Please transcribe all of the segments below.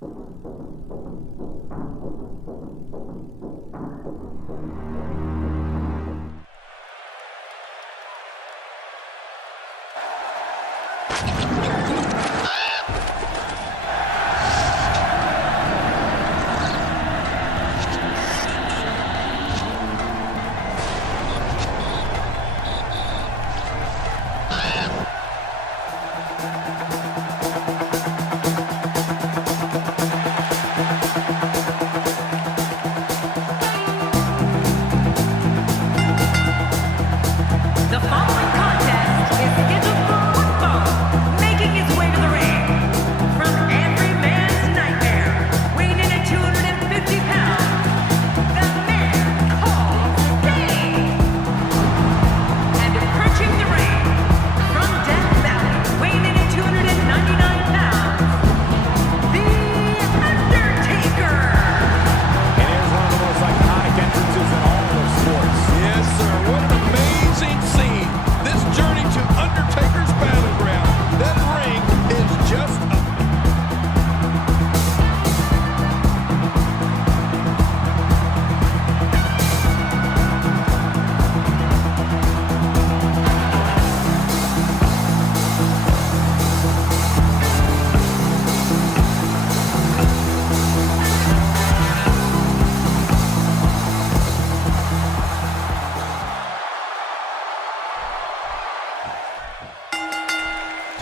To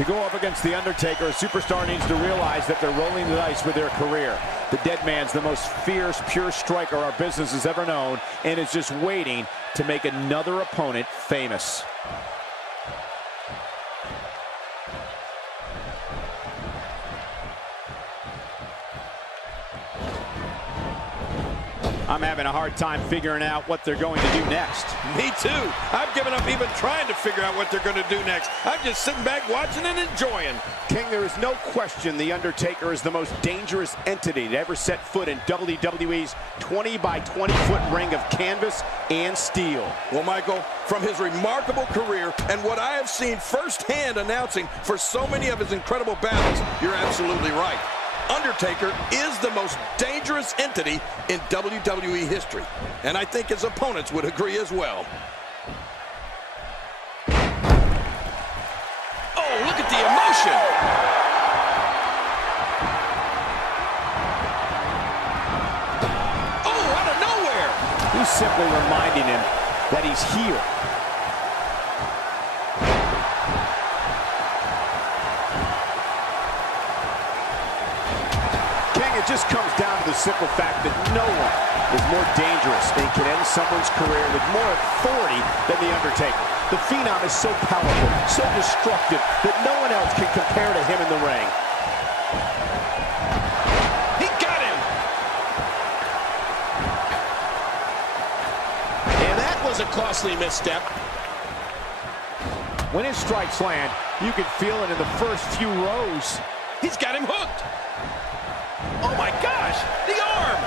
go up against The Undertaker, a superstar needs to realize that they're rolling the dice with their career. The dead man's the most fierce, pure striker our business has ever known, and is just waiting to make another opponent famous. I'm having a hard time figuring out what they're going to do next. Me too. I've given up even trying to figure out what they're going to do next. I'm just sitting back watching and enjoying. King, there is no question The Undertaker is the most dangerous entity to ever set foot in WWE's 20 by 20 foot ring of canvas and steel. Well, Michael, from his remarkable career and what I have seen firsthand announcing for so many of his incredible battles, you're absolutely right. Undertaker is the most dangerous entity in WWE history, and I think his opponents would agree as well. Oh, look at the emotion! Oh, out of nowhere! He's simply reminding him that he's here. It just comes down to the simple fact that no one is more dangerous and can end someone's career with more authority than The Undertaker. The Phenom is so powerful, so destructive, that no one else can compare to him in the ring. He got him! And that was a costly misstep. When his strikes land, you can feel it in the first few rows. He's got him hooked! Oh my gosh, the arm!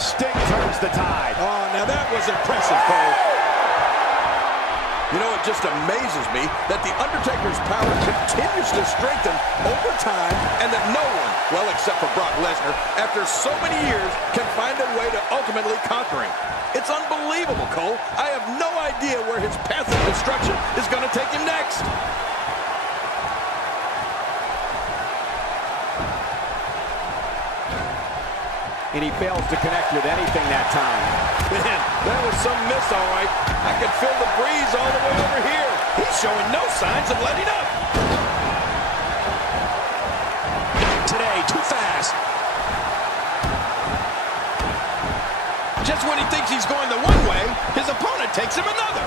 Sting turns the tide. Oh, now that was impressive, Cole. You know, it just amazes me that The Undertaker's power continues to strengthen over time and that no one, well, except for Brock Lesnar, after so many years, can find a way to ultimately conquer him. It's unbelievable, Cole. I have no idea where his path of destruction is going to take him next. And he fails to connect with anything that time. Man, that was some miss, all right. I could feel the breeze all the way over here. He's showing no signs of letting up. Today, too fast. Just when he thinks he's going the one way, his opponent takes him another.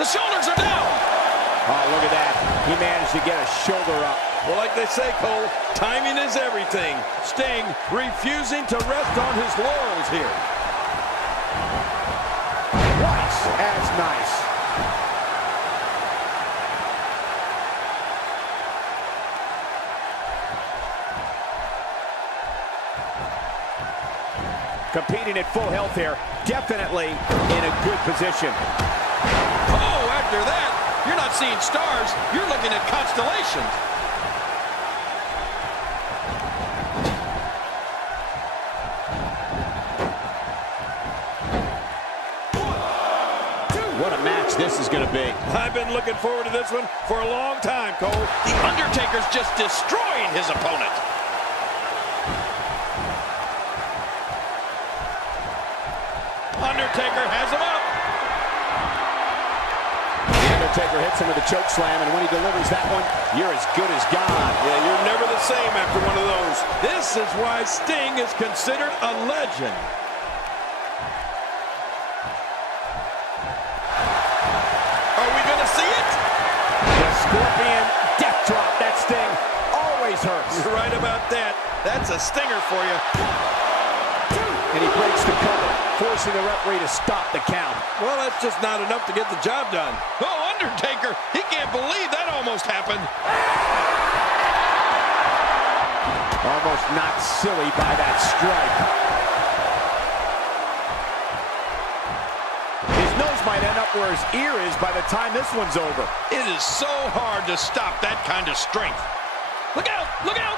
The shoulders are down. Oh, look at that. He managed to get a shoulder up. Well, like they say, Cole, timing is everything. Sting refusing to rest on his laurels here. Twice as nice. competing at full health here. Definitely in a good position. Oh, after that, you're not seeing stars. You're looking at constellations. What a match this is going to be. I've been looking forward to this one for a long time, Cole. The Undertaker's just destroying his opponent. Undertaker has him up. The Undertaker hits him with a choke slam, and when he delivers that one, you're as good as gone. Yeah, you're never the same after one of those. This is why Sting is considered a legend. Are we going to see it? The Scorpion death drop. That Sting always hurts. You're right about that. That's a stinger for you. And he breaks the cover, forcing the referee to stop the count. Well, that's just not enough to get the job done. Oh, Undertaker, he can't believe that almost happened. Almost knocked silly by that strike. His nose might end up where his ear is by the time this one's over. It is so hard to stop that kind of strength. Look out! Look out!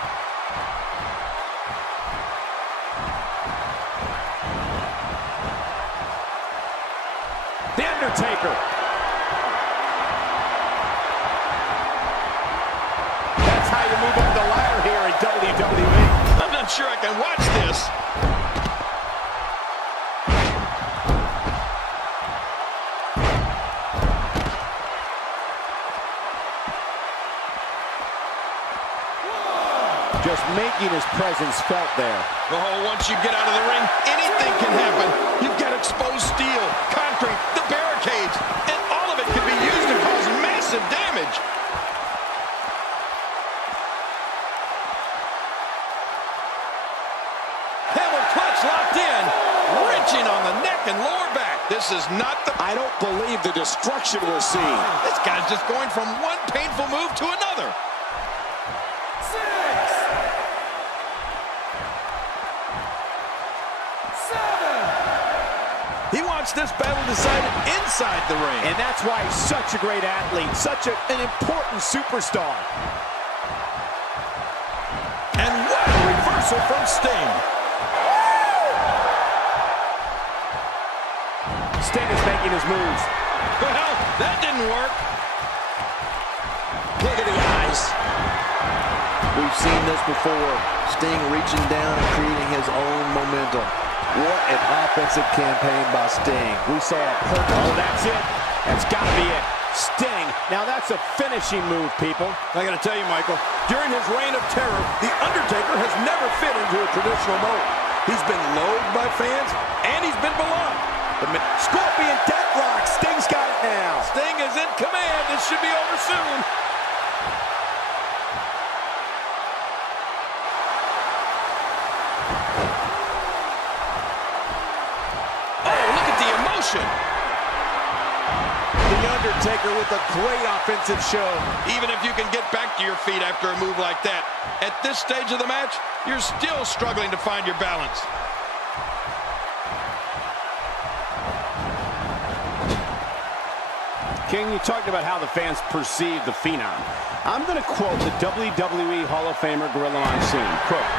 The Undertaker. That's how you move up the ladder here in WWE. I'm not sure I can watch this. Just making his presence felt there. Oh, once you get out of the ring, anything can happen. You've got exposed steel, concrete, the barricades, and all of it can be used to cause massive damage. Hammer clutch locked in, wrenching on the neck and lower back. This is not the... I don't believe the destruction we're seeing. This guy's just going from one painful move to another. He wants this battle decided inside the ring. And that's why he's such a great athlete, such an important superstar. And what a reversal from Sting. Sting is making his moves. Well, that didn't work. Look at the eyes. We've seen this before. Sting reaching down and creating his own momentum. What an offensive campaign by Sting. We saw a perfect. Oh, that's it. That's got to be it. Sting. Now that's a finishing move, people. I got to tell you, Michael, during his reign of terror, The Undertaker has never fit into a traditional mold. He's been loathed by fans, and he's been beloved. Scorpion deathlock. Sting's got it now. Sting is in command. This should be over soon. The Undertaker with a great offensive show. Even if you can get back to your feet after a move like that, at this stage of the match, you're still struggling to find your balance. King, you talked about how the fans perceive the Phenom. I'm going to quote the WWE Hall of Famer Gorilla Monsoon. Quote,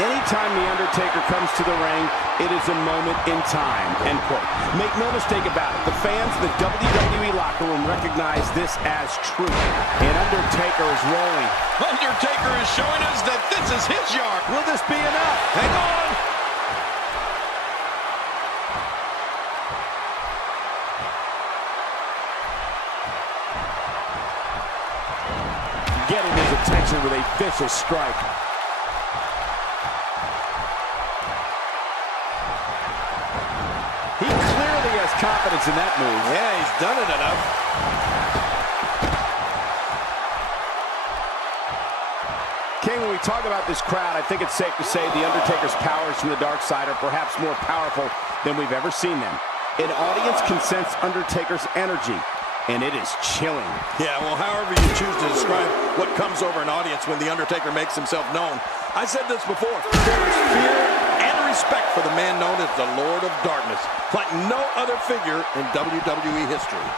"Anytime The Undertaker comes to the ring, it is a moment in time." End quote. Make no mistake about it, the fans of the WWE locker room recognize this as true. And Undertaker is rolling. Undertaker is showing us that this is his yard. Will this be enough? Hang on. Getting his attention with a vicious strike. He clearly has confidence in that move. Yeah, he's done it enough. King, when we talk about this crowd, I think it's safe to say The Undertaker's powers from the dark side are perhaps more powerful than we've ever seen them. An audience can sense Undertaker's energy, and it is chilling. Yeah, well, however you choose to describe what comes over an audience when The Undertaker makes himself known. I said this before. There is fear and respect for the man known as the Lord of Darkness, like no other figure in WWE history.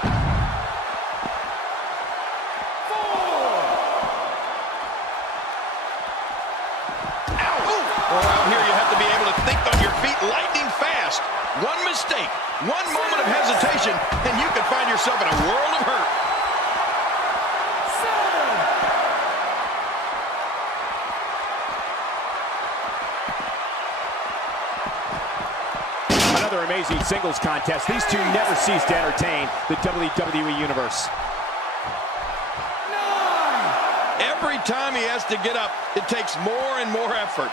Well, out here you have to be able to think on your feet lightning fast. One mistake, one moment of hesitation, and you can find yourself in a world of hurt. Another amazing singles contest. These two never cease to entertain the WWE Universe. Every time he has to get up, it takes more and more effort.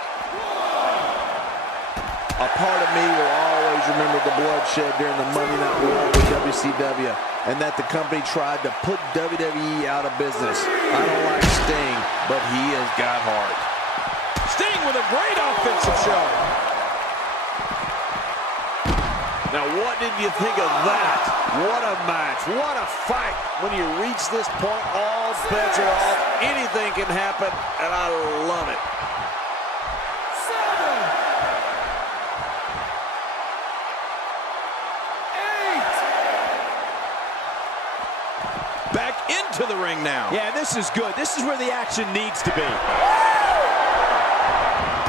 A part of me will always remember the bloodshed during the Monday Night War with WCW, and that the company tried to put WWE out of business. I don't like Sting, but he has got heart. Sting with a great offensive show. Now, what did you think of that? What a match. What a fight. When you reach this point, all bets are off. Anything can happen, and I love it. Back into the ring now. Yeah, this is good. This is where the action needs to be.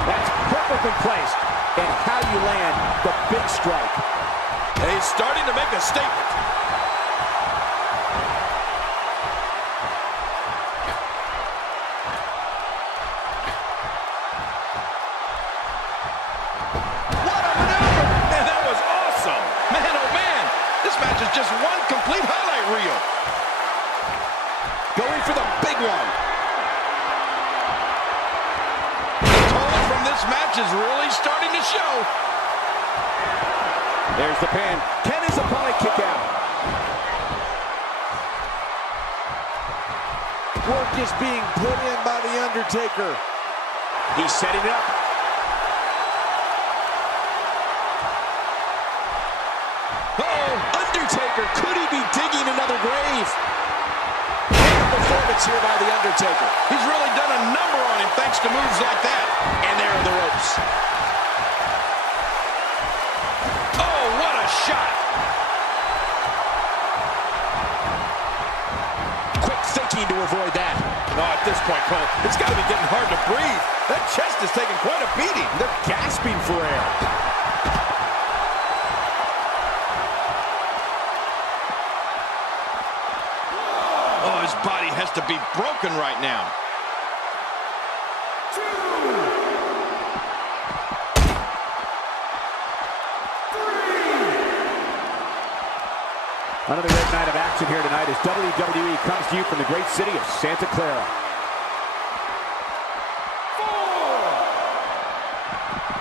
That's perfectly placed. And how you land the big strike. He's starting to make a statement. What a maneuver! And that was awesome. Man, oh man, this match is just one complete highlight reel. Going for the big one. The tone from this match is really starting to show. There's the pin. Can his opponent kick out? Work is being put in by The Undertaker. He's setting it up. Uh-oh, Undertaker, could he be digging another grave? Great performance here by The Undertaker. He's really done a number on him thanks to moves like that. And there are the ropes. Oh, what a shot! Quick thinking to avoid that. No, at this point, Cole, it's got to be getting hard to breathe. That chest is taking quite a beating. They're gasping for air. Oh, his body has to be broken right now. Another great night of action here tonight as WWE comes to you from the great city of Santa Clara.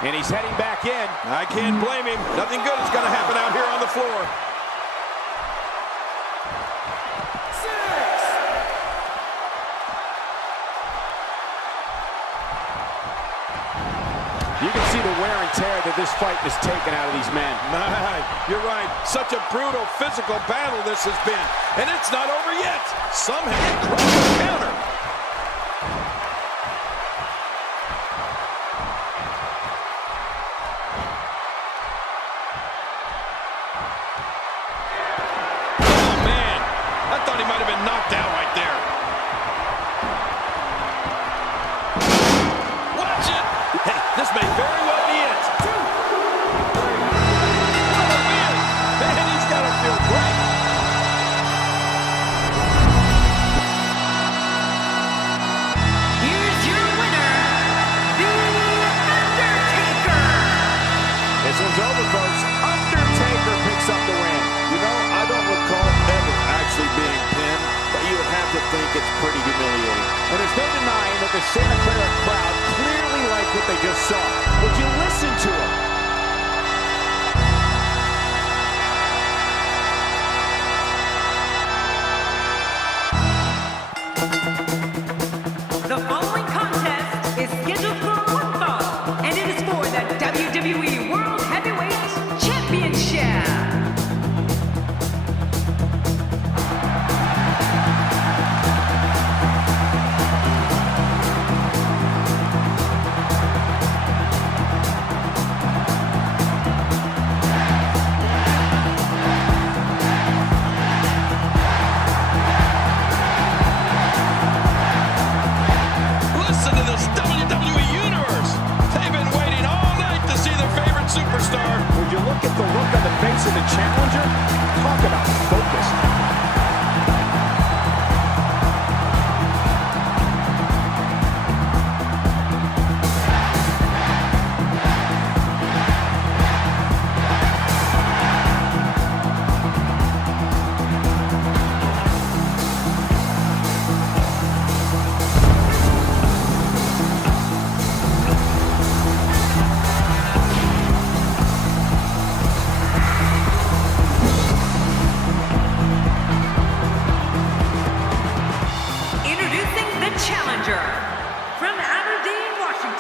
And he's heading back in. I can't blame him. Nothing good is going to happen out here on the floor. You can see the wear and tear that this fight has taken out of these men. You're right. Such a brutal physical battle this has been. And it's not over yet. Somehow, incredible counter. Oh, man. I thought he might have been knocked out right there. Watch it. Hey, this may very well be it. Man, he's got to feel great. Here's your winner, The Undertaker. This one's over, folks. Undertaker picks up the win. You know, I don't recall ever actually being pinned, but you would have to think it's pretty humiliating. And there's no denying that the Santa Clara crowd clearly liked what they just saw. Would you listen to them? The following contest is scheduled for one fall, and it is for the WWE World Heavyweight Championship.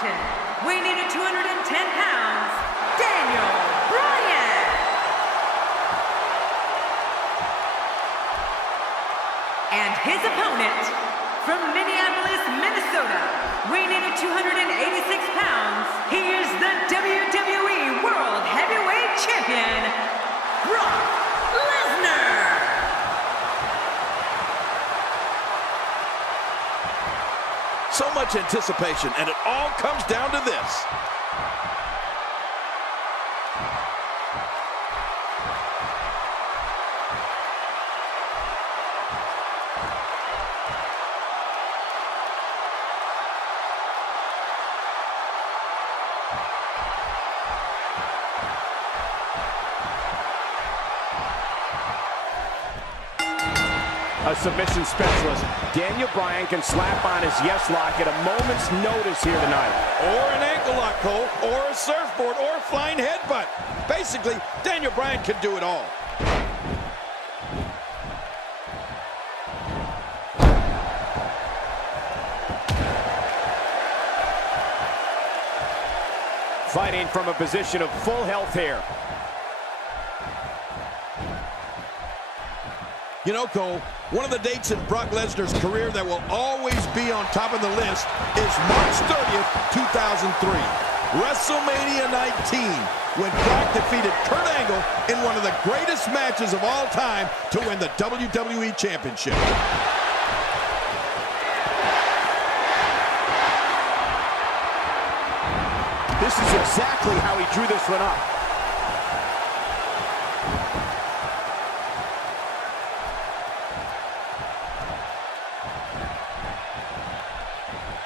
Mountain, weighing in at 210 pounds, Daniel Bryan. And his opponent, from Minneapolis, Minnesota, weighing in at 286 pounds, he is the WWE World Heavyweight Champion, Brock Lesnar. So much anticipation, and it all comes down to this. A submission specialist. Daniel Bryan can slap on his yes lock at a moment's notice here tonight. Or an ankle lock, Cole, or a surfboard, or a flying headbutt. Basically, Daniel Bryan can do it all. Fighting from a position of full health here. You know, Cole, one of the dates in Brock Lesnar's career that will always be on top of the list is March 30th, 2003. WrestleMania 19, when Brock defeated Kurt Angle in one of the greatest matches of all time to win the WWE Championship. This is exactly how he drew this one up.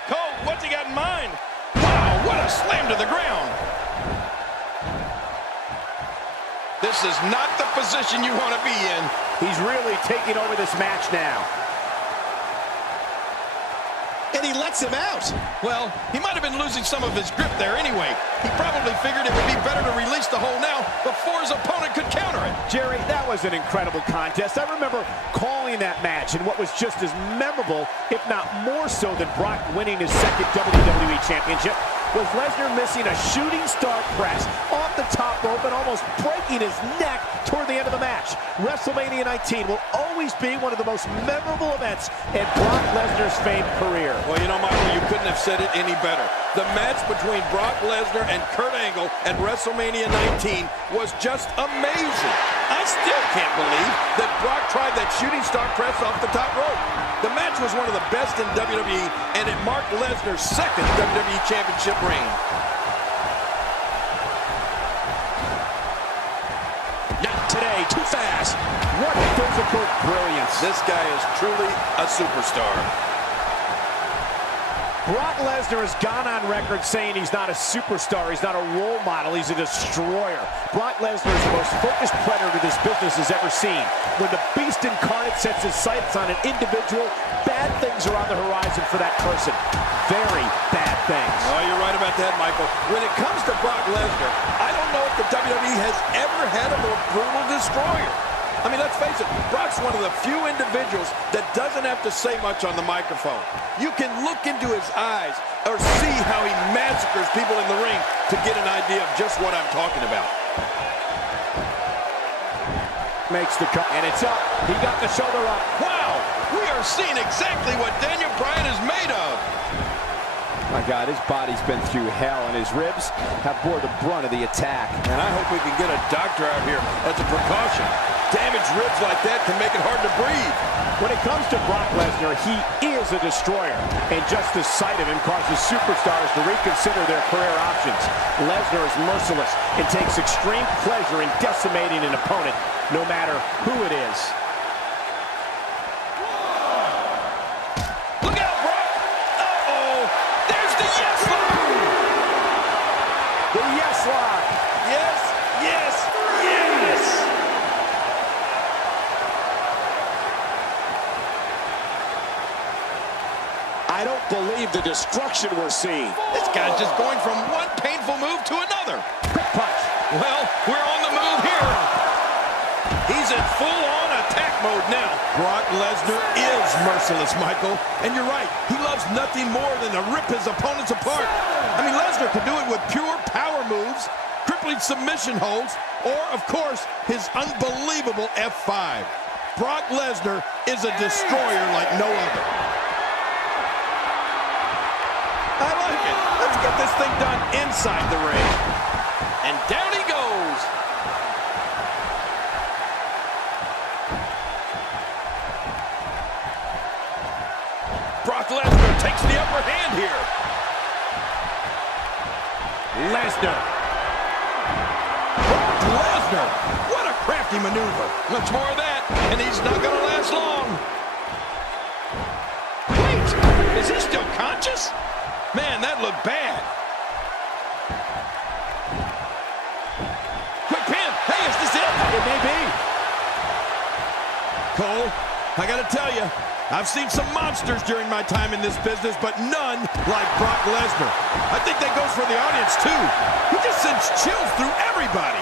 Cole, what's he got in mind? Wow, what a slam to the ground. This is not the position you want to be in. He's really taking over this match now. And he lets him out. Well, he might have been losing some of his grip there anyway. He probably figured it would be better to release the hold now before his opponent could counter it. Jerry, that was an incredible contest. I remember calling that match, and what was just as memorable, if not more so than Brock winning his second WWE Championship, was Lesnar missing a shooting star press off the top rope and almost breaking his neck toward the end of the match. WrestleMania 19 will always be one of the most memorable events in Brock Lesnar's famed career. Well, you know, Michael, you couldn't have said it any better. The match between Brock Lesnar and Kurt Angle at WrestleMania 19 was just amazing. I still can't believe that Brock tried that shooting star press off the top rope. The match was one of the best in WWE, and it marked Lesnar's second WWE Championship reign. Not today, too fast. What physical brilliance. This guy is truly a superstar. Brock Lesnar has gone on record saying he's not a superstar, he's not a role model, he's a destroyer. Brock Lesnar is the most focused predator this business has ever seen. When the beast incarnate sets his sights on an individual, bad things are on the horizon for that person. Very bad things. Oh, you're right about that, Michael. When it comes to Brock Lesnar, I don't know if the WWE has ever had a more brutal destroyer. I mean, let's face it, Brock's one of the few individuals that doesn't have to say much on the microphone. You can look into his eyes or see how he massacres people in the ring to get an idea of just what I'm talking about. Makes the cut, and it's up. He got the shoulder up. Wow, we are seeing exactly what Daniel Bryan is made of. My God, his body's been through hell, and his ribs have bore the brunt of the attack. And I hope we can get a doctor out here as a precaution. Damaged ribs like that can make it hard to breathe. When it comes to Brock Lesnar, he is a destroyer. And just the sight of him causes superstars to reconsider their career options. Lesnar is merciless and takes extreme pleasure in decimating an opponent, no matter who it is. Look out, Brock! Uh-oh! There's the yes lock! The yes lock! Yes, yes, yes! I don't believe the destruction we're seeing. This guy's just going from one painful move to another. Quick punch. Well, we're on the move here. He's in full-on attack mode now. Brock Lesnar is merciless, Michael. And you're right, he loves nothing more than to rip his opponents apart. I mean, Lesnar to do it with pure power moves, crippling submission holds, or, of course, his unbelievable F5. Brock Lesnar is a destroyer like no other. I like it. Let's get this thing done inside the ring. And down he goes. Brock Lesnar takes the upper hand here. Lesnar. Brock Lesnar. What a crafty maneuver. Much more of that, and he's not going to last long. Wait, is he still conscious? Man, that looked bad. Quick pin. Hey, is this it? It may be. Cole, I got to tell you, I've seen some monsters during my time in this business, but none like Brock Lesnar. I think that goes for the audience, too. He just sends chills through everybody.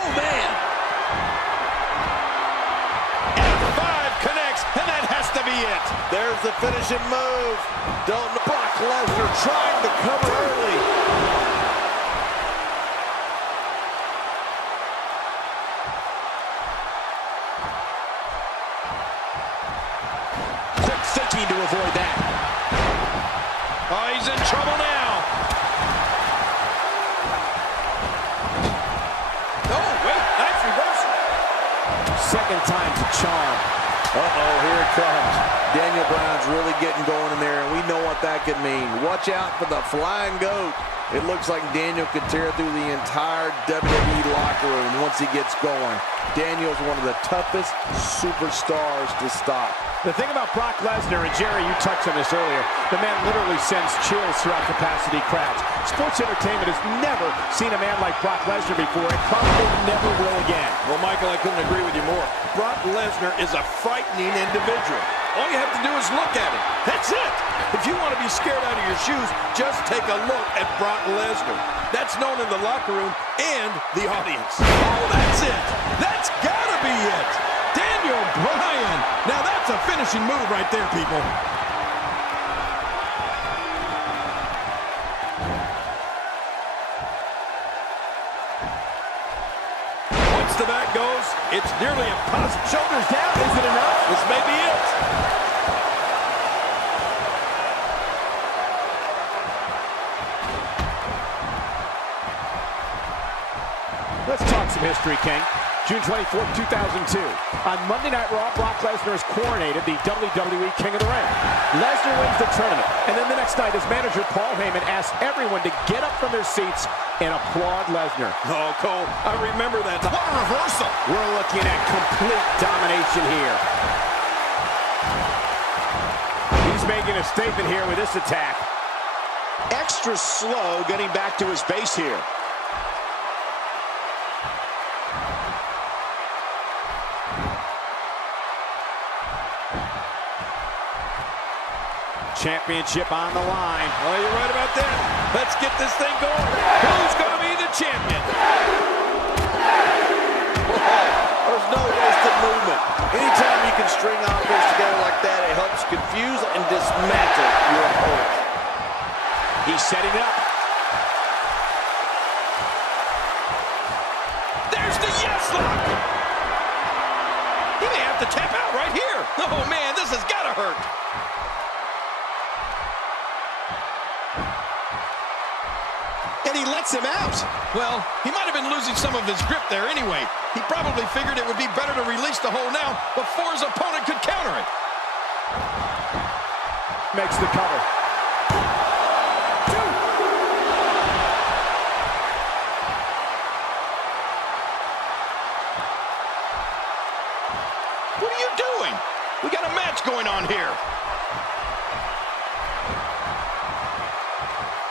Oh, man. F5 connects, and that has to be it. There's the finishing move. Don't Brock Lesnar trying to cover early. To avoid that. Oh, he's in trouble now. Oh, wait, nice reversal. Second time's a charm. Uh-oh, here it comes. Daniel Bryan's really getting going in there, and we know what that could mean. Watch out for the flying goat. It looks like Daniel could tear through the entire WWE locker room once he gets going. Daniel's one of the toughest superstars to stop. The thing about Brock Lesnar, and Jerry, you touched on this earlier, the man literally sends chills throughout capacity crowds. Sports entertainment has never seen a man like Brock Lesnar before, and probably never will again. Well, Michael, I couldn't agree with you more. Brock Lesnar is a frightening individual. All you have to do is look at him. That's it. If you want to be scared out of your shoes, just take a look at Brock Lesnar. That's known in the locker room and the audience. Oh, that's it. That's gotta be it. Daniel Bryan. Now that's a finishing move right there, people. Once the back goes, it's nearly impossible. Shoulders down, is it enough? This may be it. Let's talk some history, King. June 24, 2002. On Monday Night Raw, Brock Lesnar is coronated the WWE King of the Ring. Lesnar wins the tournament, and then the next night, his manager Paul Heyman asks everyone to get up from their seats and applaud Lesnar. Oh, Cole, I remember that. What a reversal. We're looking at complete domination here. He's making a statement here with this attack. Extra slow getting back to his base here. Championship on the line. Oh, you're right about that. Let's get this thing going. Who's going to be the champion? There's no wasted movement. Anytime you can string offense together like that, it helps confuse and dismantle your opponent. He's setting up. There's the yes lock. He may have to tap out right here. Oh, man, this has got to hurt. And he lets him out. Well, he might have been losing some of his grip there anyway. He probably figured it would be better to release the hold now before his opponent could counter it. Makes the cover. What are you doing? We got a match going on here.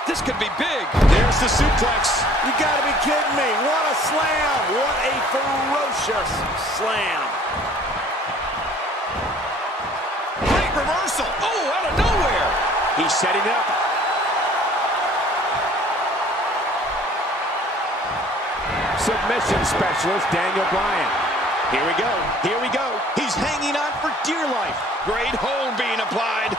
This could be big. There's the suplex. You gotta be kidding me. What a slam. What a ferocious slam. Great reversal. Oh, out of nowhere. He's setting up. Submission specialist Daniel Bryan. Here we go. Here we go. He's hanging on for dear life. Great hold being applied.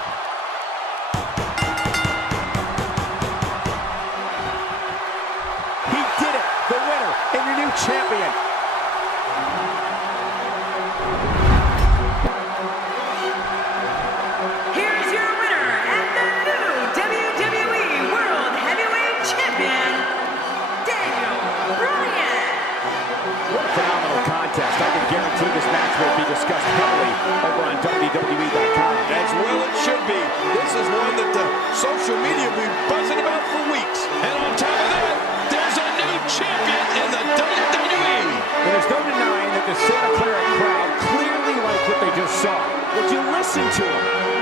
saw. Would you listen to him?